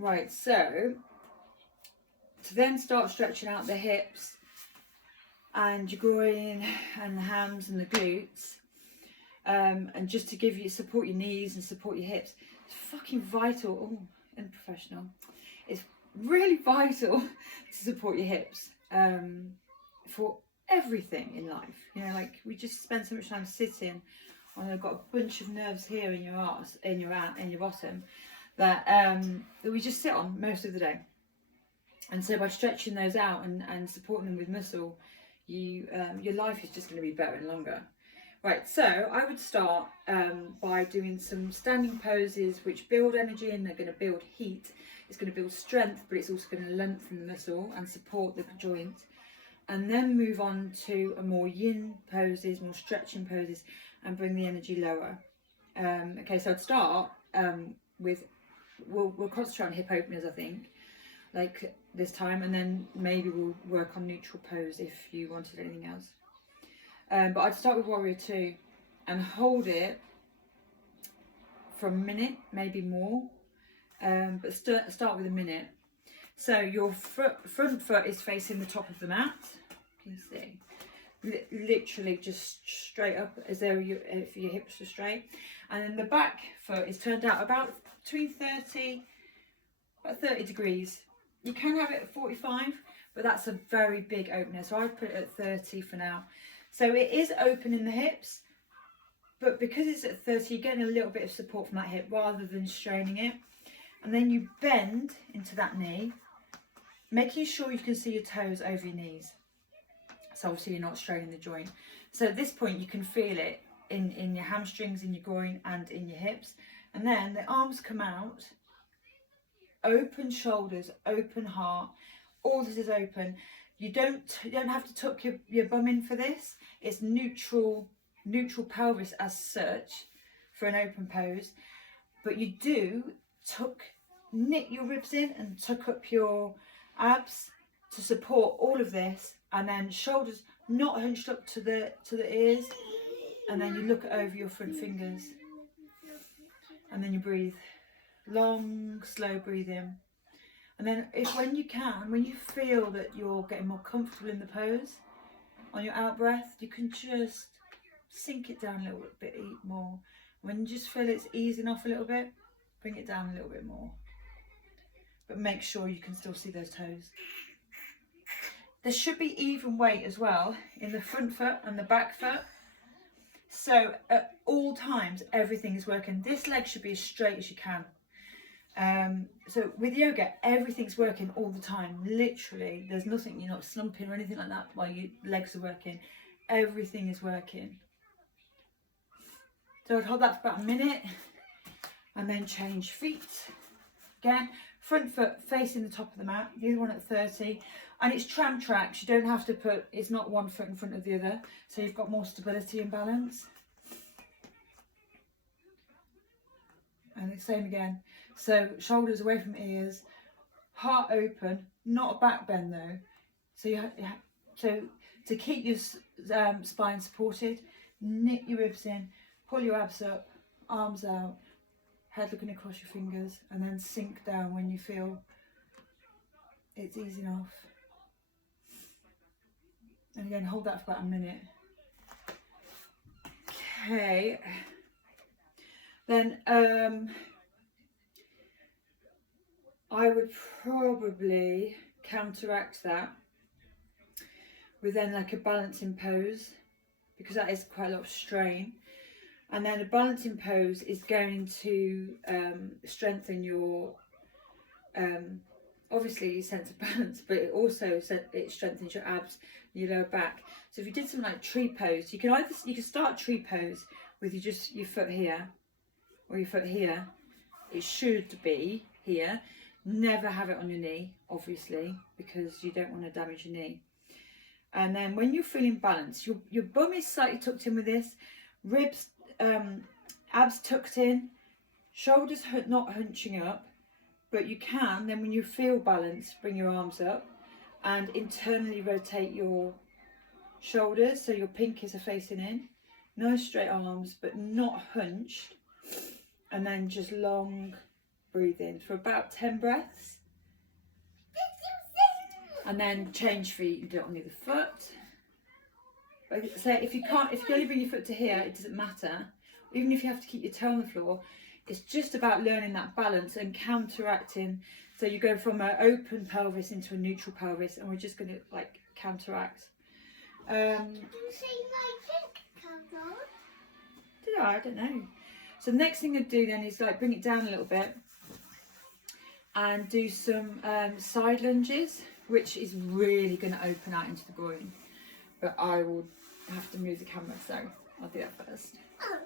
Right, so to then start stretching out the hips and your groin and the hams and the glutes, and just to give you support your knees and support your hips, it's fucking vital. Oh, unprofessional. It's really vital to support your hips for everything in life. You know, like we just spend so much time sitting on. I've got a bunch of nerves here in your arse, in your bottom, that we just sit on most of the day. And so by stretching those out and supporting them with muscle, your life is just going to be better and longer. Right, so I would start by doing some standing poses which build energy, and they're going to build heat. It's going to build strength, but it's also going to lengthen the muscle and support the joint. And then move on to a more yin poses, more stretching poses, and bring the energy lower. Okay, so I'd start with, we'll concentrate on hip openers, I think, like this time, and then maybe we'll work on neutral pose if you wanted anything else. But I'd start with Warrior 2 and hold it for a minute, maybe more, but start with a minute. So your front foot is facing the top of the mat, you can see, literally just straight up as though if your hips are straight, and then the back foot is turned out about between 30 degrees. You can have it at 45, but that's a very big opener, so I'd put it at 30 for now. So it is open in the hips, but because it's at 30, you're getting a little bit of support from that hip rather than straining it. And then you bend into that knee, making sure you can see your toes over your knees. So obviously you're not straining the joint. So at this point you can feel it in your hamstrings, in your groin and in your hips. And then the arms come out, open shoulders, open heart, all this is open. You don't have to tuck your bum in for this. It's neutral pelvis as such for an open pose, but you do knit your ribs in and tuck up your abs to support all of this, and then shoulders not hunched up to the ears, and then you look over your front fingers, and then you breathe long, slow breathing. And then when you feel that you're getting more comfortable in the pose, on your out breath, you can just sink it down a little bit more. When you just feel it's easing off a little bit, bring it down a little bit more. But make sure you can still see those toes. There should be even weight as well in the front foot and the back foot. So at all times, everything is working. This leg should be as straight as you can. So with yoga, everything's working all the time. Literally, there's nothing, you're not slumping or anything like that while your legs are working. Everything is working. So I'd hold that for about a minute and then change feet. Again, front foot facing the top of the mat, the other one at 30. And it's tram tracks, you don't have to it's not one foot in front of the other. So you've got more stability and balance. And the same again. So shoulders away from ears, heart open, not a back bend though. So so to keep your spine supported, knit your ribs in, pull your abs up, arms out, head looking across your fingers, and then sink down when you feel it's easing off. And again, hold that for about a minute. Okay. Then I would probably counteract that with then like a balancing pose, because that is quite a lot of strain. And then a balancing pose is going to strengthen your, obviously your sense of balance, but it also it strengthens your abs, your lower back. So if you did something like tree pose, you can start tree pose with your foot here or your foot here. It should be here. Never have it on your knee, obviously, because you don't want to damage your knee. And then when you're feeling balanced, your bum is slightly tucked in with this, ribs, abs tucked in, shoulders not hunching up, but you can, then when you feel balanced, bring your arms up and internally rotate your shoulders so your pinkies are facing in. Nice straight arms, but not hunched. And then just long breathe in for about 10 breaths. And then change feet and do it on the other foot. But say if you can only bring your foot to here, it doesn't matter. Even if you have to keep your toe on the floor, it's just about learning that balance and counteracting. So you go from an open pelvis into a neutral pelvis, and we're just going to like counteract. Did you say Did I? I don't know. So the next thing I'd do then is like bring it down a little bit and do some side lunges, which is really going to open out into the groin. But I will have to move the camera, so I'll do that first. Oh.